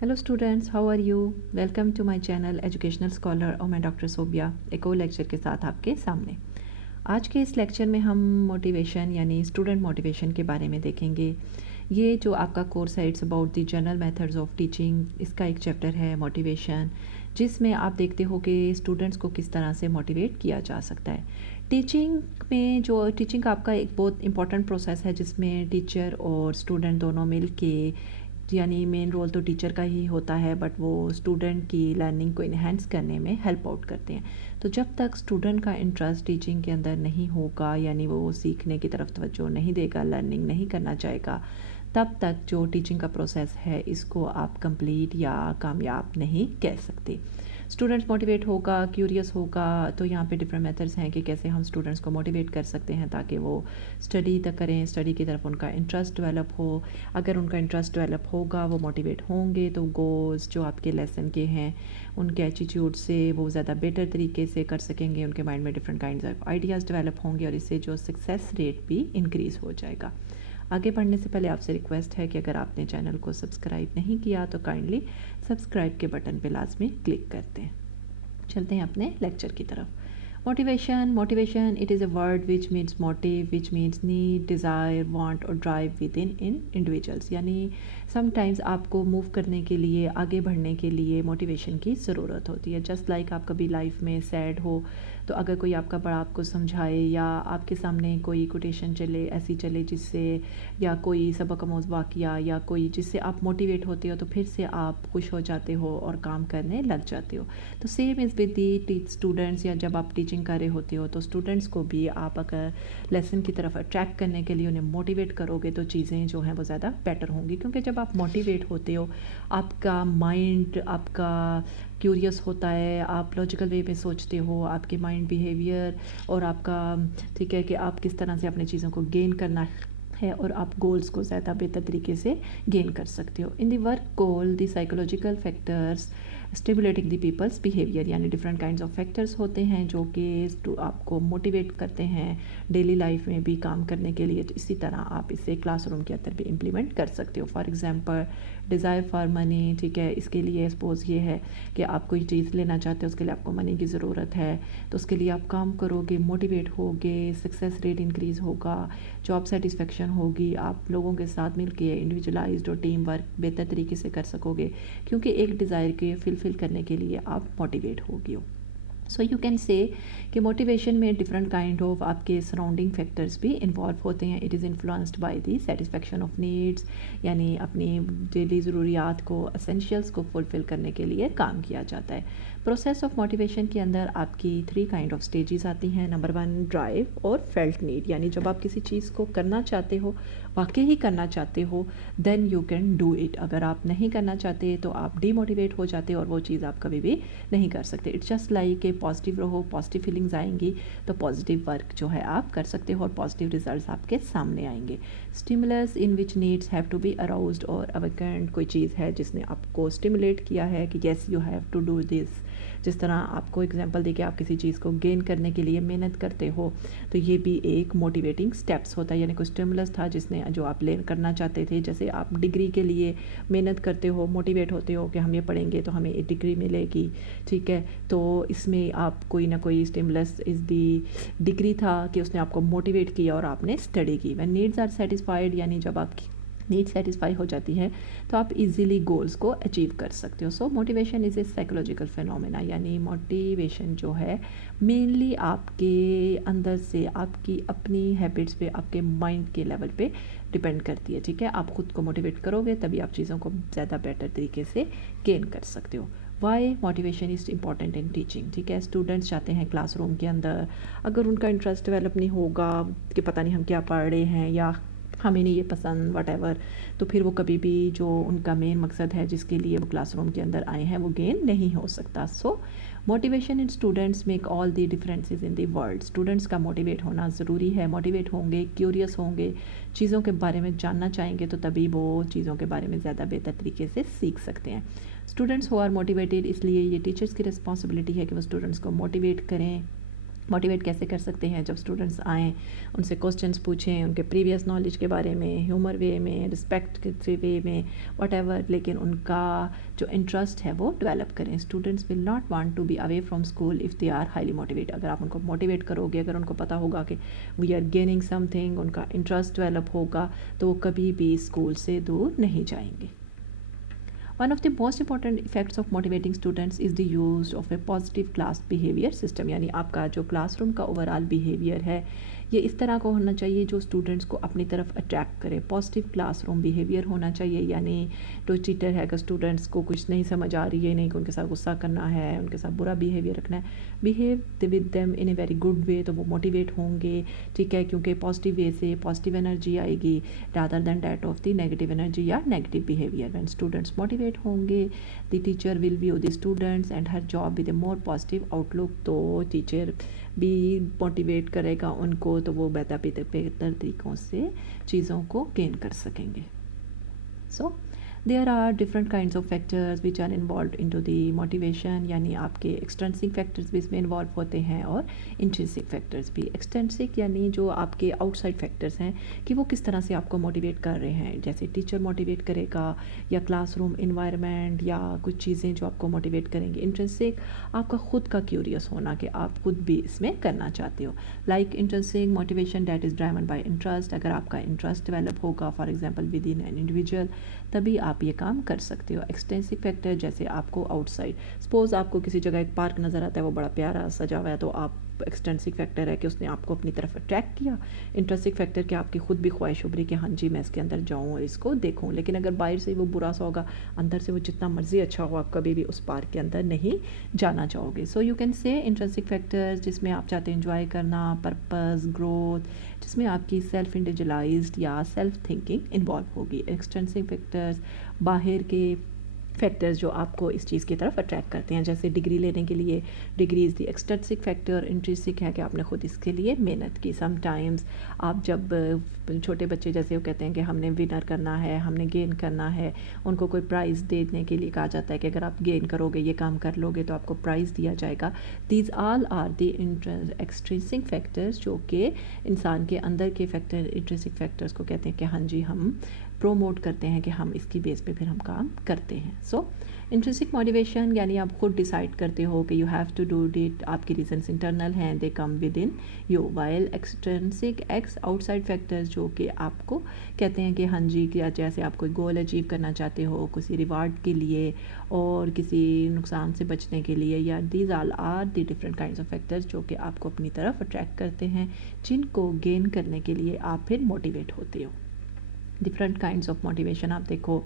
Hello students, how are you? Welcome to my channel educational scholar और मैं doctor Sobia एक और लेक्चर के साथ आपके सामने। आज के इस लेक्चर में हम मोटिवेशन यानी स्टूडेंट मोटिवेशन के बारे में देखेंगे। ये जो आपका कोर्स है it's about the general methods of teaching, इसका एक चैप्टर है मोटिवेशन, जिसमें आप देखते हो कि स्टूडेंट्स को किस तरह से मोटिवेट किया जा सकता है। टीचिंग आपका एक बहुत इंपॉर्टेंट प्रोसेस है जिसमें टीचर और स्टूडेंट दोनों मिल के, यानी मेन रोल तो टीचर का ही होता है, बट वो स्टूडेंट की लर्निंग को इन्हेंस करने में हेल्प आउट करते हैं। तो जब तक स्टूडेंट का इंटरेस्ट टीचिंग के अंदर नहीं होगा, यानी वो सीखने की तरफ तवज्जो नहीं देगा, लर्निंग नहीं करना चाहेगा, तब तक जो टीचिंग का प्रोसेस है इसको आप कंप्लीट या कामयाब नहीं कह सकते। स्टूडेंट्स मोटिवेट होगा, क्यूरियस होगा, तो यहाँ पे डिफरेंट मेथड्स हैं कि कैसे हम स्टूडेंट्स को मोटिवेट कर सकते हैं ताकि वो स्टडी तक करें, स्टडी की तरफ उनका इंटरेस्ट डेवलप हो। अगर उनका इंटरेस्ट डेवलप होगा, वो मोटिवेट होंगे, तो गोल्स जो आपके लेसन के हैं उनके एटीट्यूड से वो ज़्यादा बेटर तरीके से कर सकेंगे, उनके माइंड में different kind of ideas develop होंगे और इससे जो सक्सेस रेट भी इंक्रीज़ हो जाएगा। आगे बढ़ने से पहले आपसे रिक्वेस्ट है कि अगर आपने चैनल को सब्सक्राइब नहीं किया तो काइंडली सब्सक्राइब के बटन पे लाजमी क्लिक करते हैं। चलते हैं अपने लेक्चर की तरफ। Motivation it is a word which means motive, which means need, desire, want और ड्राइव विद इन इंडिविजुअल्स। यानी समटाइम्स आपको मूव करने के लिए, आगे बढ़ने के लिए मोटिवेशन की ज़रूरत होती है। जस्ट लाइक आप कभी लाइफ में सैड हो तो अगर कोई आपका बड़ा आपको समझाए या आपके सामने कोई कोटेशन ऐसी चले जिससे, या कोई सबक आमोज़ वाक़या या कोई जिससे आप मोटिवेट होते हो, तो फिर से आप खुश हो जाते हो और काम करने लग जाते हो। तो same is with the students, या जब आप टीचिंग कर रहे होते हो तो स्टूडेंट्स को भी आप अगर लेसन की तरफ अट्रैक्ट करने के लिए उन्हें मोटिवेट करोगे तो चीज़ें जो हैं वो ज़्यादा बेटर होंगी। क्योंकि जब आप मोटिवेट होते हो, आपका माइंड आपका क्यूरियस होता है, आप लॉजिकल वे में सोचते हो, आपके माइंड बिहेवियर और आपका, ठीक है, कि आप किस तरह से अपने चीज़ों को गेन करना है और आप गोल्स को ज़्यादा बेहतर तरीके से गेन कर सकते हो। In the work goal the psychological factors stimulating the peoples behaviour, यानी डिफरेंट काइंड्स ऑफ फैक्टर्स होते हैं जो कि आपको मोटिवेट करते हैं डेली लाइफ में भी काम करने के लिए। तो इसी तरह आप इसे क्लासरूम के अंदर भी इम्प्लीमेंट कर सकते हो। For example desire for money, ठीक है, इसके लिए सपोज़ ये है कि आप कोई चीज़ लेना चाहते हो, उसके लिए आपको मनी की ज़रूरत है, तो उसके लिए आप काम करोगे, मोटिवेट होगे, सक्सेस रेट इंक्रीज़ होगा, जॉब सेटिस्फेक्शन होगी, आप लोगों के साथ मिलके इंडिविजुअलाइज्ड और टीम वर्क बेहतर तरीके से कर सकोगे, क्योंकि एक डिज़ायर के फिलफ़िल करने के लिए आप मोटिवेट होगी हो। सो यू कैन से कि मोटिवेशन में डिफरेंट काइंड ऑफ आपके सराउंडिंग फैक्टर्स भी इन्वॉल्व होते हैं। It is influenced by the satisfaction of needs, यानी अपनी डेली ज़रूरियात को, एसेंशियल्स को फुलफ़िल करने के लिए काम किया जाता है। प्रोसेस ऑफ मोटिवेशन के अंदर आपकी 3 काइंड ऑफ स्टेजेस आती हैं। नंबर 1 ड्राइव और फेल्ट नीड, यानी जब आप किसी चीज़ को करना चाहते हो, वाकई ही करना चाहते हो, then you can do it. अगर आप नहीं करना चाहते तो आप डीमोटिवेट हो जाते हो और वो चीज़ आप कभी भी नहीं कर सकते। इट्स जस्ट लाइक कि पॉजिटिव रहो, पॉजिटिव फीलिंग्स आएंगी तो पॉजिटिव वर्क जो है आप कर सकते हो और पॉजिटिव रिजल्ट्स आपके सामने आएंगे। Stimulus in which needs have to be aroused और अवेकेंड, कोई चीज़ है जिसने आपको स्टिमुलेट किया है कि yes you have to do this. जिस तरह आपको एग्जांपल देके आप किसी चीज़ को गेन करने के लिए मेहनत करते हो, तो ये भी एक मोटिवेटिंग स्टेप्स होता है, यानी कोई स्टिमुलस था जिसने जो आप लेन करना चाहते थे। जैसे आप डिग्री के लिए मेहनत करते हो, मोटिवेट होते हो कि हम ये पढ़ेंगे तो हमें एक डिग्री मिलेगी, ठीक है, तो इसमें आप कोई ना कोई स्टिमुलस इज़ दी डिग्री था कि उसने आपको मोटिवेट किया और आपने स्टडी की। व्हेन नीड्स आर सेटिस्फाइड, यानी जब आपकी नीड सेटिस्फाई हो जाती है तो आप इजीली गोल्स को अचीव कर सकते हो। सो motivation is a psychological phenomena, यानी मोटिवेशन जो है मेनली आपके अंदर से, आपकी अपनी हैबिट्स पे, आपके माइंड के लेवल पे डिपेंड करती है, ठीक है। आप खुद को मोटिवेट करोगे तभी आप चीज़ों को ज़्यादा बेटर तरीके से गेन कर सकते हो। Why motivation is important in teaching, ठीक है। स्टूडेंट्स चाहते हैं क्लासरूम के अंदर, अगर उनका इंटरेस्ट डेवलप नहीं होगा कि पता नहीं हम क्या पढ़ रहे हैं या हमें नहीं ये पसंद वट, तो फिर वो कभी भी जो उनका मेन मकसद है जिसके लिए वो क्लासरूम के अंदर आए हैं वो गेन नहीं हो सकता। सो motivation in students make all the differences in the world. Students का मोटिवेट होना ज़रूरी है। मोटिवेट होंगे, क्यूरियस होंगे, चीज़ों के बारे में जानना चाहेंगे, तो तभी वो चीज़ों के बारे में ज़्यादा बेहतर तरीके से सीख सकते हैं। स्टूडेंट्स हु आर मोटिवेटेड, इसलिए ये टीचर्स की रिस्पॉन्सिबिलिटी है कि वो स्टूडेंट्स को मोटिवेट करें, मोटिवेट कैसे कर सकते हैं? जब स्टूडेंट्स आएँ, उनसे क्वेश्चंस पूछें, उनके प्रीवियस नॉलेज के बारे में, ह्यूमर वे में, रिस्पेक्ट के वे में, व्हाटएवर, लेकिन उनका जो इंटरेस्ट है वो डेवलप करें। Students will not want to be away from school if they are highly motivate. अगर आप उनको मोटिवेट करोगे, अगर उनको पता होगा कि वी आर गेनिंग समथिंग, उनका इंटरेस्ट डेवलप होगा, तो वो कभी भी स्कूल से दूर नहीं जाएंगे। One of the most important effects of motivating students is the use of a positive class behavior system। यानी आपका जो क्लासरूम का ओवरऑल बिहेवियर है ये इस तरह का होना चाहिए जो स्टूडेंट्स को अपनी तरफ अट्रैक्ट करे। पॉजिटिव क्लासरूम बिहेवियर होना चाहिए, यानी जो टीचर है, अगर स्टूडेंट्स को कुछ नहीं समझ आ रही है, नहीं कि उनके साथ गुस्सा करना है, उनके साथ बुरा बिहेवियर रखना है, behave with them in a very good way, तो वो मोटिवेट होंगे, ठीक है, क्योंकि पॉजिटिव वे से पॉजिटिव एनर्जी आएगी rather than that of the negative energy या negative behaviour. When students motivate होंगे, the teacher will view the students and her job with a more positive outlook. तो teacher भी motivate करेगा उनको, तो वो बेहतर तरीक़ों से चीज़ों को गेन कर सकेंगे। So there are different kinds of factors which are involve into the motivation, यानी आपके एक्सट्रिंसिक फैक्टर्स भी इसमें इन्वॉल्व होते हैं और इंट्रिंसिक फैक्टर्स भी। एक्सट्रिंसिक यानी जो आपके आउटसाइड फैक्टर्स हैं कि वो किस तरह से आपको मोटिवेट कर रहे हैं, जैसे टीचर मोटिवेट करेगा या क्लासरूम इन्वायरमेंट या कुछ चीज़ें जो आपको मोटिवेट करेंगे। इंट्रिंसिक आपका खुद का क्यूरियस होना कि आप खुद भी इसमें करना चाहते हो। Like intrinsic motivation that is driven by interest. अगर आपका इंटरेस्ट डेवलप होगा for example with in an individual, तभी आप ये काम कर सकते हो। एक्सटेंसिव फैक्टर जैसे आपको आउटसाइड, सपोज आपको किसी जगह एक पार्क नज़र आता है, वो बड़ा प्यारा सजा हुआ है, तो आप एक्सटेंसिव फैक्टर है कि उसने आपको अपनी तरफ अट्रैक्ट किया। इंट्रिंसिक फैक्टर कि आपकी खुद भी ख्वाहिश उभरी कि हाँ जी मैं इसके अंदर जाऊँ और इसको देखूँ, लेकिन अगर बाहर से वो बुरा सा होगा, अंदर से वो जितना मर्जी अच्छा हो, आप कभी भी उस पार्क के अंदर नहीं जाना चाहोगे। So you can say intrinsic factors जिसमें आप चाहते हैं इंजॉय करना, पर्पस, ग्रोथ, जिसमें आपकी सेल्फ इंडिविजुअलाइज्ड या सेल्फ थिंकिंग इन्वॉल्व होगी। एक्सटेंसिव फैक्टर्स बाहर के फैक्टर्स जो आपको इस चीज़ की तरफ अट्रैक्ट करते हैं, जैसे डिग्री लेने के लिए degree is the extrinsic factor. Intrinsic है कि आपने खुद इसके लिए मेहनत की। समटाइम्स आप जब छोटे बच्चे जैसे वो कहते हैं कि हमने विनर करना है, हमने गेन करना है, उनको कोई प्राइज़ देने के लिए कहा जाता है कि अगर आप गेन करोगे, ये काम कर लोगे तो आपको प्राइज़ दिया जाएगा। These all are the extrinsic factors जो कि इंसान के अंदर के फैक्टर, इंट्रिंसिक फैक्टर्स को कहते हैं कि हाँ जी हम प्रोमोट करते हैं कि हम इसकी बेस पे फिर हम काम करते हैं। सो इंट्रिंसिक मोटिवेशन यानी आप खुद डिसाइड करते हो कि you have to do it, आपके रीजंस इंटरनल हैं, they come within you. While extrinsic ex outside factors जो कि आपको कहते हैं कि हाँ जी कि जैसे आप कोई गोल अचीव करना चाहते हो, किसी रिवार्ड के लिए और किसी नुकसान से बचने के लिए, या these all are the different kinds of factors जो कि आपको अपनी तरफ अट्रैक्ट करते हैं, जिनको गेन करने के लिए आप फिर मोटिवेट होते हो। डिफरेंट काइंड्स ऑफ मोटिवेशन आप देखो,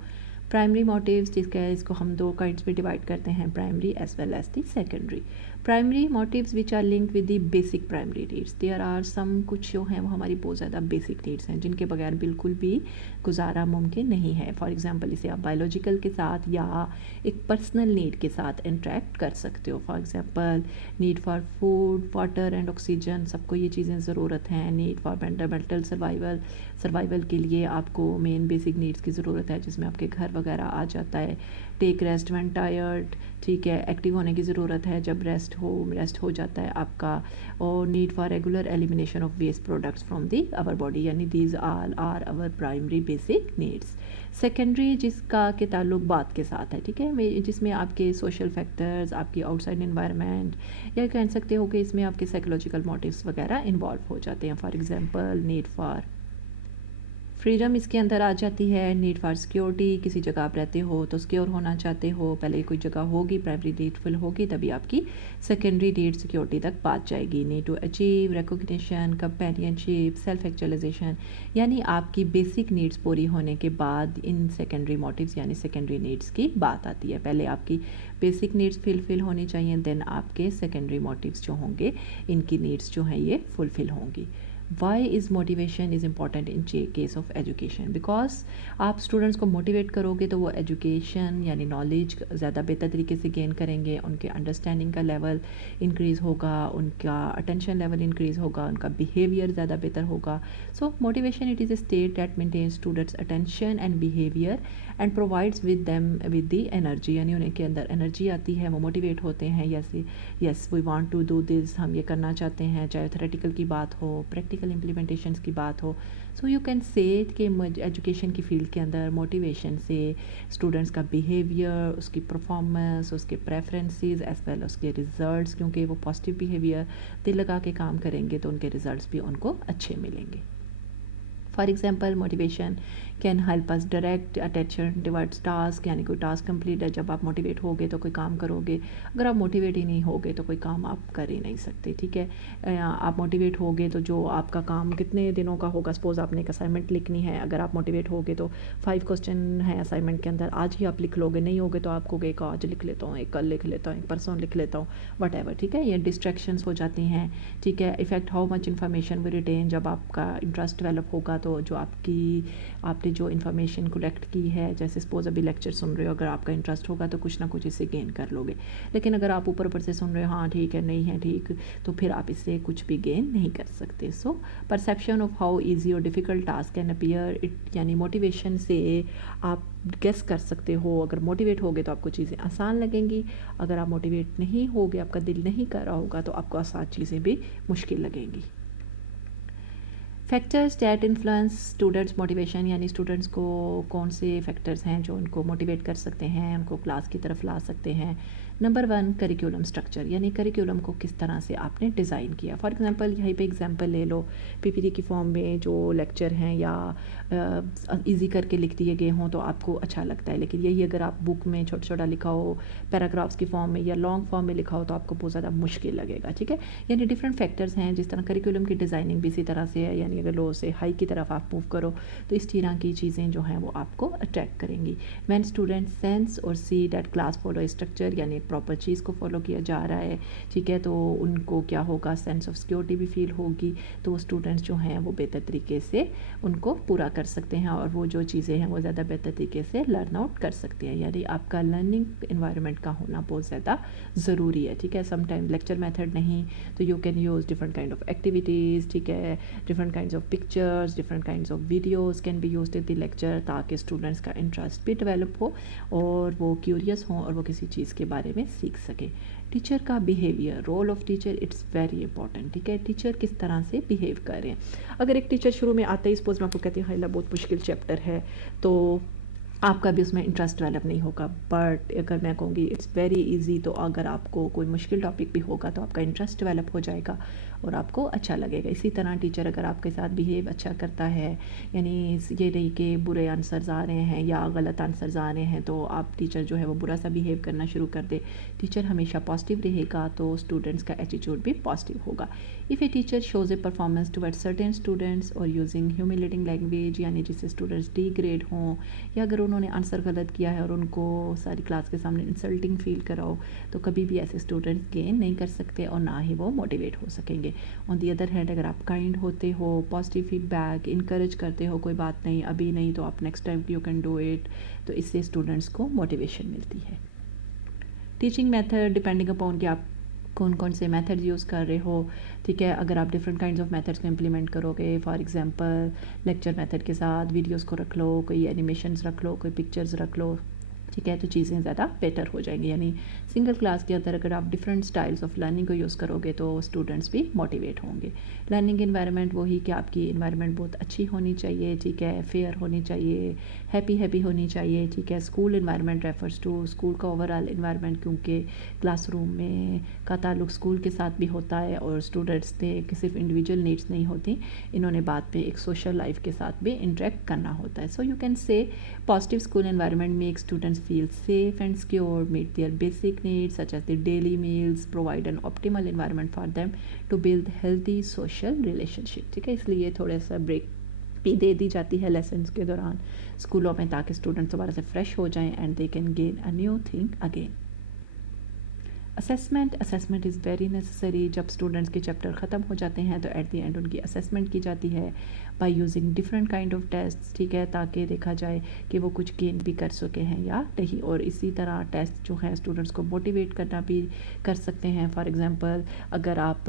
प्राइमरी मोटिव्स जिसका इसको हम दो काइंड्स में डिवाइड करते हैं, primary as well as the secondary. Primary motives which are linked with the basic primary needs. There are some कुछ जो हैं वो हमारी बहुत ज़्यादा बेसिक नीड्स हैं जिनके बगैर बिल्कुल भी गुजारा मुमकिन नहीं है। फॉर एग्जांपल इसे आप बायोलॉजिकल के साथ या एक पर्सनल नीड के साथ इंटरेक्ट कर सकते हो। For example need for food, water and oxygen, सबको ये चीज़ें ज़रूरत हैं। नीड फॉर मेंटल सर्वाइवल के लिए आपको मेन बेसिक नीड्स की ज़रूरत है, जिसमें आपके घर वगैरह आ जाता है। टेक रेस्ट व्हेन टायर्ड, ठीक है, एक्टिव होने की ज़रूरत है जब रेस्ट हो जाता है आपका। और need for regular elimination of waste products from the our body, यानी these all are our primary basic needs. Secondary जिसका के ताल्लुक बात के साथ है, ठीक है, जिसमें आपके सोशल फैक्टर्स, आपकी आउटसाइड इन्वायरमेंट, या कह सकते हो कि इसमें आपके साइकोलॉजिकल मोटिव्स वगैरह इन्वॉल्व हो जाते हैं। For example need for freedom इसके अंदर आ जाती है। नीड फॉर सिक्योरिटी, किसी जगह आप रहते हो तो सिक्योर होना चाहते हो, पहले कोई जगह होगी, प्राइमरी नीड फुल होगी, तभी आपकी सेकेंडरी नीड सिक्योरिटी तक बात जाएगी। Need to achieve recognition, companionship, self actualization, यानी आपकी बेसिक नीड्स पूरी होने के बाद इन सेकेंडरी मोटिव्स यानी सेकेंडरी नीड्स की बात आती है। पहले आपकी बेसिक नीड्स फुलफिल होनी चाहिए, देन आपके सेकेंडरी मोटिव्स जो होंगे इनकी नीड्स जो हैं ये फुलफिल होंगी। Why is motivation is important in case of education? Because आप स्टूडेंट्स को मोटिवेट करोगे तो वो एजुकेशन यानी नॉलेज ज़्यादा बेहतर तरीके से गेन करेंगे, उनके अंडरस्टैंडिंग का लेवल इंक्रीज़ होगा, उनका अटेंशन लेवल इंक्रीज़ होगा, उनका बिहेवियर ज़्यादा बेहतर होगा. सो motivation it is a state that maintain students attention and behaviour and provides with them with the energy, यानी उनके अंदर एनर्जी आती है, वो मोटिवेट होते हैं. Yes we want to do this, हम ये करना चाहते हैं, चाहे थेरेटिकल की बात हो, प्रैक्टिकल इम्प्लीमेंटेशंस की बात हो. सो यू कैन से कि एजुकेशन की फील्ड के अंदर मोटिवेशन से स्टूडेंट्स का बिहेवियर, उसकी परफॉर्मेंस, उसके प्रेफरेंसेस एज वेल उसके रिजल्ट्स, क्योंकि वो पॉजिटिव बिहेवियर दिल लगा के काम करेंगे तो उनके रिजल्ट्स भी उनको अच्छे मिलेंगे. For example motivation can help us direct attention towards task, यानी कोई टास्क कंप्लीट है, जब आप मोटिवेट होगे तो कोई काम करोगे. अगर आप मोटिवेट ही नहीं होगे तो कोई काम आप कर ही नहीं सकते. ठीक है, आप मोटिवेट होगे तो जो आपका काम कितने दिनों का होगा, सपोज आपने एक असाइनमेंट लिखनी है, अगर आप मोटिवेट होगे तो 5 क्वेश्चन है असाइनमेंट के अंदर, आज ही आप लिख लोगे. नहीं होगे तो आपको एक आज लिख लेता हूँ, एक कल लिख लेता हूँ, एक परसों लिख लेता हूँ, वट एवर. ठीक है, ये डिस्ट्रैक्शंस हो जाती हैं. ठीक है, effect how much information we retain, जब आपका इंटरेस्ट डेवलप होगा तो जो आपने जो इन्फॉर्मेशन कलेक्ट की है, जैसे सपोज अभी लेक्चर सुन रहे हो, अगर आपका इंटरेस्ट होगा तो कुछ ना कुछ इससे गेन कर लोगे. लेकिन अगर आप ऊपर ऊपर से सुन रहे हो, हाँ ठीक है, नहीं है ठीक, तो फिर आप इससे कुछ भी गेन नहीं कर सकते. So perception of how easy और difficult task can appear it, यानी मोटिवेशन से आप गेस कर सकते हो. अगर मोटिवेट होगे तो आपको चीज़ें आसान लगेंगी, अगर आप मोटिवेट नहीं होगे, आपका दिल नहीं कर रहा होगा, तो आपको आसान चीज़ें भी मुश्किल लगेंगी. Factors that influence students motivation, यानी स्टूडेंट्स को कौन से फैक्टर्स हैं जो उनको मोटिवेट कर सकते हैं, उनको क्लास की तरफ ला सकते हैं. नंबर 1 करिकुलम स्ट्रक्चर, यानी करिकुलम को किस तरह से आपने डिज़ाइन किया. फॉर एग्जांपल यहीं पे एग्जांपल ले लो, पीपीटी की फॉर्म में जो लेक्चर हैं या इजी करके लिख दिए गए हों तो आपको अच्छा लगता है, लेकिन यही अगर आप बुक में छोटा छोटा लिखा हो, पैराग्राफ्स की फॉर्म में या लॉन्ग फॉर्म में लिखा हो, तो आपको बहुत ज़्यादा मुश्किल लगेगा. ठीक है, यानी डिफरेंट फैक्टर्स हैं. जिस तरह करिकुलम की डिज़ाइनिंग भी इसी तरह से है, यानी अगर लो से हाई की तरफ आप मूव करो तो इस तरह की चीज़ें जो हैं वो आपको अट्रैक्ट करेंगी. व्हेन स्टूडेंट सेंस और see that class follow structure, यानी प्रॉपर चीज़ को फॉलो किया जा रहा है, ठीक है, तो उनको क्या होगा, सेंस ऑफ सिक्योरिटी भी फील होगी, तो वो स्टूडेंट्स जो हैं वो बेहतर तरीके से उनको पूरा कर सकते हैं और वो जो चीज़ें हैं वो ज़्यादा बेहतर तरीके से लर्न आउट कर सकते हैं. यानी आपका लर्निंग इन्वायरमेंट का होना बहुत ज़्यादा ज़रूरी है. ठीक है, समटाइम लेक्चर मेथड नहीं तो you can use different kind of activities. ठीक है, different kinds of pictures, different kinds of videos can be used in the lecture, ताकि स्टूडेंट्स का इंटरेस्ट भी डेवलप हो और वो क्यूरियस हों और वो किसी चीज़ के बारे में सीख सके. टीचर का behaviour, role of teacher it's very important. ठीक है, टीचर किस तरह से बिहेव कर रहे हैं. अगर एक टीचर शुरू में आते ही सपोज मैं आपको कहती हूँ हाइला बहुत मुश्किल चैप्टर है, तो आपका भी उसमें इंटरेस्ट डेवलप नहीं होगा. बट अगर मैं कहूँगी इट्स वेरी इजी, तो अगर आपको कोई मुश्किल टॉपिक भी होगा तो आपका इंटरेस्ट डेवलप हो जाएगा और आपको अच्छा लगेगा. इसी तरह टीचर अगर आपके साथ बिहेव अच्छा करता है, यानी ये नहीं कि बुरे आंसर्स आ रहे हैं या गलत आंसर्स आ रहे हैं तो आप टीचर जो है वो बुरा सा बिहेव करना शुरू कर दे. टीचर हमेशा पॉजिटिव रहेगा तो स्टूडेंट्स का एटीट्यूड भी पॉजिटिव होगा. If a teacher shows A performance towards certain students और यूजिंग ह्यूमिलेटिंग लैंग्वेज, यानी जिससे स्टूडेंट्स डिग्रेड हों, या अगर उन्होंने आंसर गलत किया है और उनको सारी क्लास के सामने इंसल्टिंग फील कराओ, तो कभी भी ऐसे स्टूडेंट्स गेन नहीं कर सकते और ना ही वो मोटिवेट हो सकेंगे. ऑन दी अदर हैंड अगर आप काइंड होते हो, पॉजिटिव फीडबैक इंकरेज करते हो, कोई बात नहीं अभी नहीं तो आप next time you can do it, तो इससे स्टूडेंट्स को मोटिवेशन मिलती है. टीचिंग मेथड डिपेंडिंग अपॉन कि आप कौन कौन से मेथड यूज़ कर रहे हो. ठीक है, अगर आप डिफरेंट काइंड्स ऑफ मेथड्स को इम्प्लीमेंट करोगे, फॉर एग्जांपल लेक्चर मेथड के साथ वीडियोस को रख लो, कोई एनिमेशंस रख लो, कोई पिक्चर्स रख लो, ठीक है, तो चीज़ें ज़्यादा बेटर हो जाएंगी. यानी सिंगल क्लास के अंदर अगर आप डिफरेंट स्टाइल्स ऑफ लर्निंग को यूज़ करोगे तो स्टूडेंट्स भी मोटिवेट होंगे. लर्निंग इन्वायरमेंट वही कि आपकी इन्वायरमेंट बहुत अच्छी होनी चाहिए. ठीक है, फेयर होनी चाहिए, हैप्पी होनी चाहिए. ठीक है, school environment refers to school का ओवरऑल इन्वायरमेंट, क्योंकि क्लासरूम में का ताल्लुक स्कूल के साथ भी होता है और स्टूडेंट्स ने कि सिर्फ इंडिविजुअल नीड्स नहीं होती, इन्होंने बाद में एक सोशल लाइफ के साथ भी इंटरेक्ट करना होता है. So you can say positive school environment make students feel safe and secure, meet their basic needs such as their daily meals, provide an optimal environment for them to build healthy social relationship. ठीक है, इसलिए थोड़ा सा break भी दे दी जाती है lessons के दौरान स्कूलों में, ताकि स्टूडेंट्स दोबारा से फ्रेश हो जाएं and they can gain a new thing again. Assessment is very necessary. जब स्टूडेंट्स के चैप्टर ख़त्म हो जाते हैं तो एट द एंड उनकी असेसमेंट की जाती है by using different kind of test, ठीक है, ताकि देखा जाए कि वो कुछ गेन भी कर सके हैं या नहीं। और इसी तरह टेस्ट जो है स्टूडेंट्स को मोटिवेट करना भी कर सकते हैं। फॉर एग्ज़ाम्पल अगर आप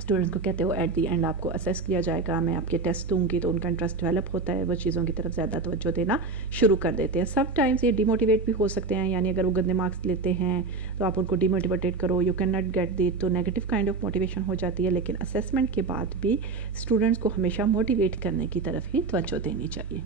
स्टूडेंट्स को कहते हो एट दी एंड आपको असेस किया जाएगा, मैं आपके टेस्ट दूंगी, तो उनका इंटरेस्ट डेवलप होता है, वो चीज़ों की तरफ ज़्यादा तवज्जो देना शुरू कर देते हैं। सम टाइम्स ये डिमोटिवेट भी हो सकते हैं, यानी अगर वो गंदे मार्क्स लेते हैं तो आप उनको डिमोटिवेटेड करो, you can not get the, तो नेगेटिव काइंड ऑफ मोटिवेशन हो जाती है। लेकिन असेसमेंट के बाद भी स्टूडेंट्स को हमेशा मोटिवेट करने की तरफ ही तवज्जो देनी चाहिए।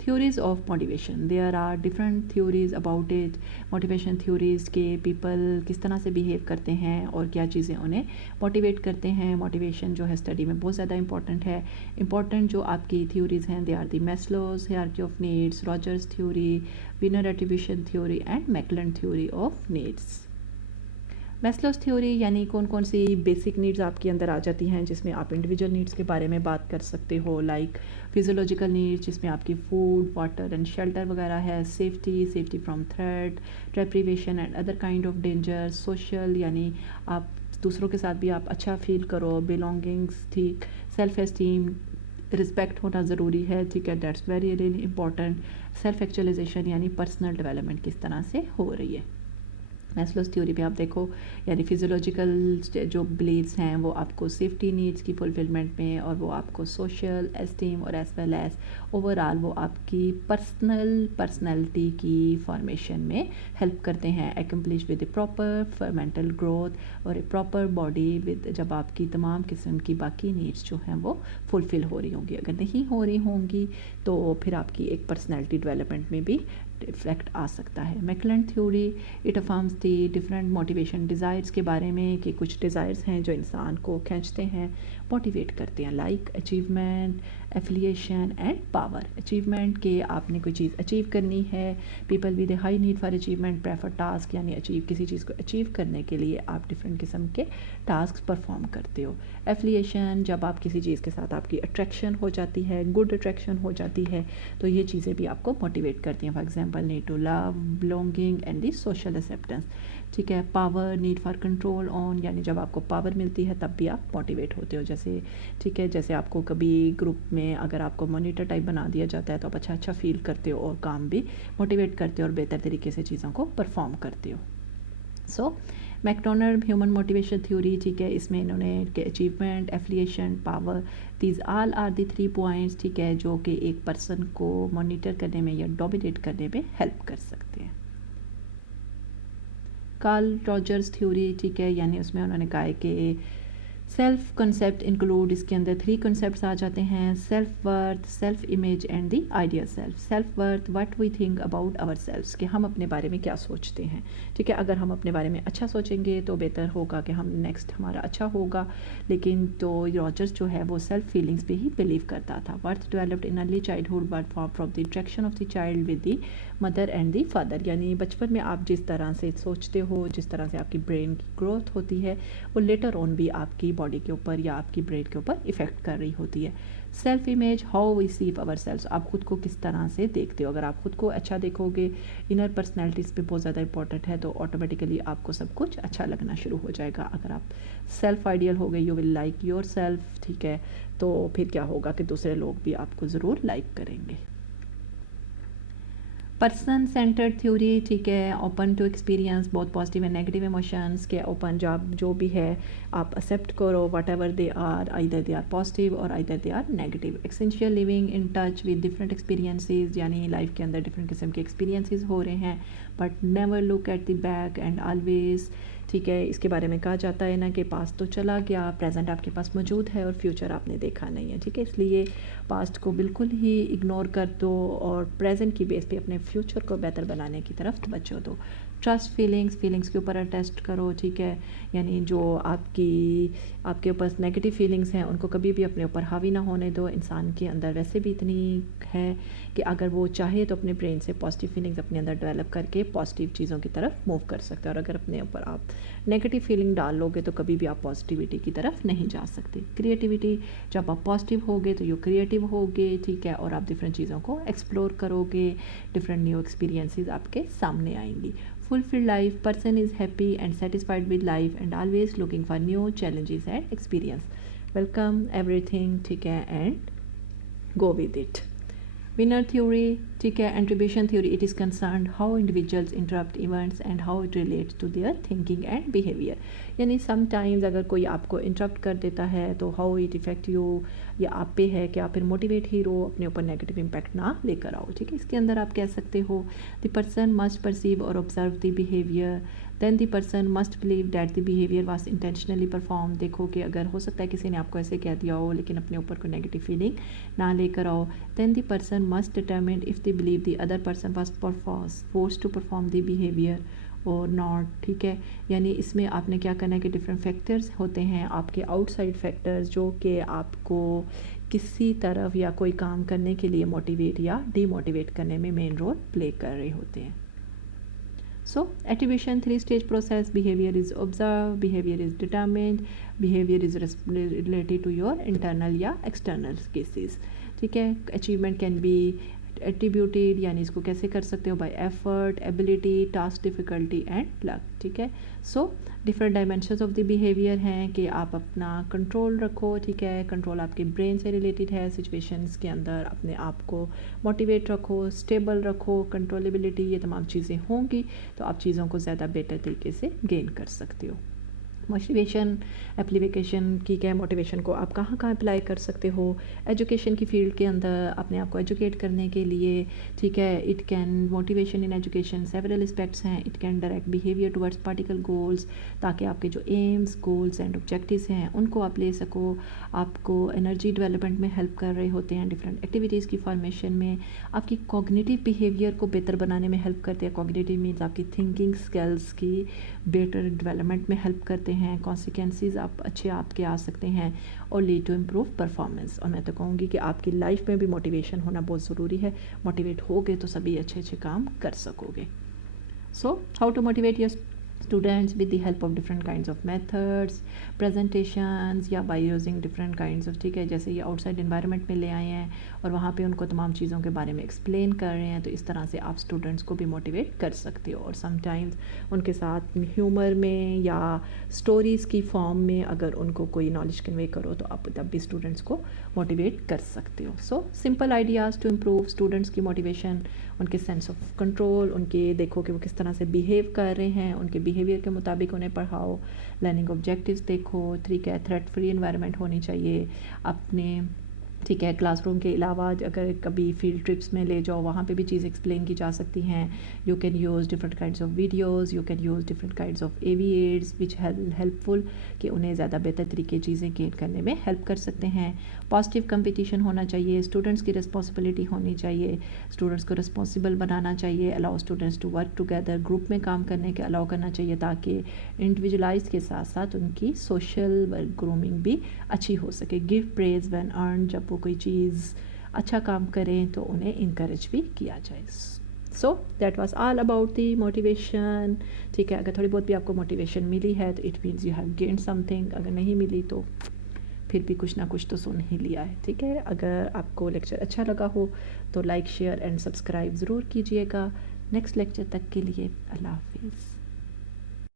theories of motivation, there are different theories about it। motivation theories के people किस तरह से behave करते हैं और क्या चीज़ें उन्हें motivate करते हैं। motivation जो है study में बहुत ज़्यादा important है। important जो आपकी theories हैं, they are the Maslow's hierarchy of needs, Rogers theory, Wiener attribution theory and Maslow's theory of needs। Maslow's theory यानी कौन कौन सी बेसिक नीड्स आपके अंदर आ जाती हैं, जिसमें आप इंडिविजुअल नीड्स के बारे में बात कर सकते हो, लाइक फिजियोलॉजिकल नीड्स जिसमें आपकी फूड, वाटर एंड शेल्टर वगैरह है, safety from threat, deprivation and other kind of danger, social यानी आप दूसरों के साथ भी आप अच्छा फील करो, बिलोंगिंग्स, ठीक, सेल्फ एस्टीम, रिस्पेक्ट होना ज़रूरी है, ठीक है, that's very really important. Self actualization यानी पर्सनल डेवलपमेंट किस तरह से हो रही है। मैस्लोस थ्योरी पे आप देखो यानी फिजियोलॉजिकल जो बिलीव्स हैं वो आपको सेफ्टी नीड्स की फुलफिलमेंट में, और वो आपको सोशल एस्टीम और एज वेल एज ओवरऑल वो आपकी पर्सनैलिटी की फॉर्मेशन में हेल्प करते हैं। Accomplish with A proper mental growth और ए प्रॉपर बॉडी विद, जब आपकी तमाम किस्म की बाकी नीड्स जो हैं वो फुलफ़िल हो रही होंगी। अगर नहीं हो रही होंगी तो फिर आपकी एक पर्सनैलिटी डेवलपमेंट में भी इफेक्ट आ सकता है। McClelland theory it affirms the different motivation desires के बारे में कि कुछ डिज़ायर्स हैं जो इंसान को खींचते हैं, मोटिवेट करते हैं, like achievement, affiliation and power. Achievement के आपने कोई चीज़ अचीव करनी है, people with A high need for achievement prefer task, यानी किसी चीज़ को अचीव करने के लिए आप डिफरेंट किस्म के टास्क परफॉर्म करते हो। एफिलिएशन जब आप किसी चीज़ के साथ आपकी अट्रैक्शन हो जाती है, गुड अट्रैक्शन हो जाती है, तो ये चीज़ें भी आपको मोटिवेट करती हैं। For example need to love, belonging and the social acceptance, ठीक है। Power, need for control on, यानी जब आपको पावर मिलती है तब भी आप मोटिवेट होते हो, जैसे ठीक है, जैसे आपको कभी ग्रुप में अगर आपको मॉनिटर टाइप बना दिया जाता है तो आप अच्छा फील करते हो और काम भी मोटिवेट करते हो और बेहतर तरीके से चीज़ों को परफॉर्म करते हो। So McDonald human motivation theory, ठीक है, इसमें इन्होंने achievement, affiliation, power, these all are the 3 points, ठीक है, जो कि एक पर्सन को मॉनिटर करने में या डोमिनेट करने में हेल्प कर सकते हैं। कार्ल रॉजर्स थ्योरी, ठीक है, यानी उसमें उन्होंने कहा है कि सेल्फ कंसेप्ट इंक्लूड, इसके अंदर 3 कंसेप्ट आ जाते हैं, self worth, self image and the ideal self. Self worth, what we think about our selves, कि हम अपने बारे में क्या सोचते हैं, ठीक है। अगर हम अपने बारे में अच्छा सोचेंगे तो बेहतर होगा कि हम नेक्स्ट हमारा अच्छा होगा। लेकिन तो रॉजर्स जो है वो सेल्फ फीलिंग्स पे ही बिलीव करता था। Worth developed in early childhood but form from the interaction of the child with the mother and the father, यानी बचपन में आप जिस तरह से सोचते हो, जिस तरह से आपकी ब्रेन की ग्रोथ होती है, वो लेटर ऑन भी आपकी बॉडी के ऊपर या आपकी ब्रेन के ऊपर इफ़ेक्ट कर रही होती है। Self image, how we see our self, आप खुद को किस तरह से देखते हो। अगर आप खुद को अच्छा देखोगे, इनर पर्सनैलिटीज़ पे बहुत ज़्यादा इंपॉर्टेंट है, तो ऑटोमेटिकली आपको सब कुछ अच्छा लगना शुरू हो जाएगा। अगर आप सेल्फ आइडियल हो गए, you will like your self, ठीक है, तो फिर क्या होगा कि दूसरे लोग भी आपको ज़रूर लाइक करेंगे। पर्सन सेंटर्ड थ्योरी, ठीक है, open to experience both positive and negative emotions के ओपन, जो भी है आप एक्सेप्ट करो, whatever they are, either they are positive और either they are negative. Essential living in touch with different experiences, यानी लाइफ के अंदर डिफरेंट किस्म के एक्सपीरियंसेस हो रहे हैं, but never look at the back and always, ठीक है, इसके बारे में कहा जाता है ना कि पास्ट तो चला गया, प्रेजेंट आपके पास मौजूद है और फ्यूचर आपने देखा नहीं है, ठीक है, इसलिए पास्ट को बिल्कुल ही इग्नोर कर दो और प्रेजेंट की बेस पे अपने फ्यूचर को बेहतर बनाने की तरफ तवज्जो दो। ट्रस्ट फीलिंग्स के ऊपर टेस्ट करो, ठीक है, यानी जो आपके ऊपर नेगेटिव फीलिंग्स हैं उनको कभी भी अपने ऊपर हावी ना होने दो। इंसान के अंदर वैसे भी इतनी है कि अगर वो चाहे तो अपने ब्रेन से पॉजिटिव फीलिंग्स अपने अंदर डेवलप करके पॉजिटिव चीज़ों की तरफ मूव कर सकते हैं, और अगर अपने ऊपर आप नेगेटिव फीलिंग डाल लोगे तो कभी भी आप पॉजिटिविटी की तरफ नहीं जा सकते। क्रिएटिविटी, जब आप पॉजिटिव होगे तो यू क्रिएटिव होगे, ठीक है, और आप डिफरेंट चीज़ों को एक्सप्लोर करोगे, डिफरेंट न्यू एक्सपीरियंसेस आपके सामने आएंगी। fulfilled life, person is happy and satisfied with life and always looking for new challenges and experience. Welcome everything, ठीक है, and go with it. Winner theory, ठीक है, attribution theory, it is concerned how individuals interrupt events and how it relates to their thinking and behavior. यानी sometimes अगर कोई आपको interrupt कर देता है तो हाउ इट इफेक्ट यू, या आप पे है कि आप फिर मोटिवेट ही रहो, अपने ऊपर नेगेटिव इम्पैक्ट ना लेकर आओ, ठीक है। इसके अंदर आप कह सकते हो द पर्सन मस्ट परसीव और observe the behaviour, then the person must believe that the behaviour was intentionally perform. देखो कि अगर हो सकता है किसी ने आपको ऐसे कह दिया हो लेकिन अपने ऊपर कोई नेगेटिव फीलिंग ना लेकर आओ। Then the person must determine if they believe the other person was force to perform the behaviour और नॉट, ठीक है। यानी इसमें आपने क्या करना है कि डिफरेंट फैक्टर्स होते हैं आपके आउटसाइड फैक्टर्स जो कि आपको किसी तरफ या कोई काम करने के लिए मोटिवेट या डीमोटिवेट करने में मेन रोल प्ले कर रहे होते हैं। So attribution 3-stage process, behavior is observed, behavior is determined, behavior is related to your internal या external cases, ठीक है। achievement can be attributed, यानी इसको कैसे कर सकते हो, by effort, ability, task difficulty and luck, ठीक है। so different dimensions of the behavior हैं कि आप अपना कंट्रोल रखो, ठीक है। कंट्रोल आपके ब्रेन से रिलेटेड है, सिचुएशंस के अंदर अपने आप को मोटिवेट रखो, स्टेबल रखो, कंट्रोलेबिलिटी, ये तमाम चीज़ें होंगी तो आप चीज़ों को ज़्यादा बेटर तरीके से गेन कर सकते हो। मोटिवेशन एप्लीकेशन की क्या है, मोटिवेशन को आप कहाँ कहाँ अप्लाई कर सकते हो, एजुकेशन की फील्ड के अंदर अपने आप को एजुकेट करने के लिए, ठीक है। It can motivation in education several aspects हैं, it can direct behaviour towards particle goals, ताकि आपके जो एम्स गोल्स एंड ऑब्जेक्टिव्स हैं उनको आप ले सको। आपको एनर्जी डेवलपमेंट में हेल्प कर रहे होते हैं, डिफरेंट एक्टिविटीज़ की फॉर्मेशन में, आपकी कॉग्निटिव बिहेवियर को बेहतर बनाने में हेल्प करते हैं। कॉग्निटिव मीन्स आपकी थिंकिंग स्किल्स की बेटर डेवलपमेंट में हेल्प करते हैं, कॉन्सिक्वेंसेस आप अच्छे आपके आ सकते हैं और लीड टू इम्प्रूव परफॉर्मेंस। और मैं तो कहूँगी कि आपकी लाइफ में भी मोटिवेशन होना बहुत ज़रूरी है, मोटिवेट होगे तो सभी अच्छे अच्छे काम कर सकोगे। So how to motivate your students with the help of different kinds of methods, presentations या by using different kinds of, ठीक है। जैसे ये आउटसाइड environment में ले आए हैं और वहाँ पे उनको तमाम चीज़ों के बारे में एक्सप्लेन कर रहे हैं, तो इस तरह से आप स्टूडेंट्स को भी मोटिवेट कर सकते हो। और समटाइम्स उनके साथ ह्यूमर में या स्टोरीज़ की फॉर्म में अगर उनको कोई नॉलेज कन्वे करो तो आप तब भी स्टूडेंट्स को मोटिवेट कर सकते हो। So simple ideas to improve students की मोटिवेशन, उनके सेंस ऑफ कंट्रोल, उनके देखो कि वो किस तरह से बिहेव कर रहे हैं, उनके बिहेवियर के मुताबिक उन्हें पढ़ाओ। लर्निंग ऑब्जेक्टिव्स देखो, ठीक है। थ्रेट फ्री एनवायरनमेंट होनी चाहिए अपने, ठीक है। क्लासरूम के अलावा अगर कभी फील्ड ट्रिप्स में ले जाओ वहाँ पे भी चीज़ एक्सप्लेन की जा सकती हैं। You can use different kinds of videos, you can use different kinds of aviates which helpful कि उन्हें ज़्यादा बेहतर तरीके चीज़ें गेन करने में हेल्प कर सकते हैं। पॉजिटिव कंपटीशन होना चाहिए, स्टूडेंट्स की रिस्पॉन्सिबिलिटी होनी चाहिए, स्टूडेंट्स को रिस्पॉन्सिबल बनाना चाहिए, allow students to work together, group में काम करने के अलाउ करना चाहिए ताकि इंडिविजुअलाइज के साथ साथ उनकी सोशल ग्रूमिंग भी अच्छी हो सके। गिव प्रेज व्हेन अर्न, जब वो कोई चीज़ अच्छा काम करें तो उन्हें इनकरेज भी किया जाए। So that was all about the motivation, ठीक है। अगर थोड़ी बहुत भी आपको मोटिवेशन मिली है तो it means you have gained something, अगर नहीं मिली तो फिर भी कुछ ना कुछ तो सुन ही लिया है, ठीक है। अगर आपको लेक्चर अच्छा लगा हो तो लाइक शेयर एंड सब्सक्राइब ज़रूर कीजिएगा। नेक्स्ट लेक्चर तक के लिए अल्लाह हाफिज़।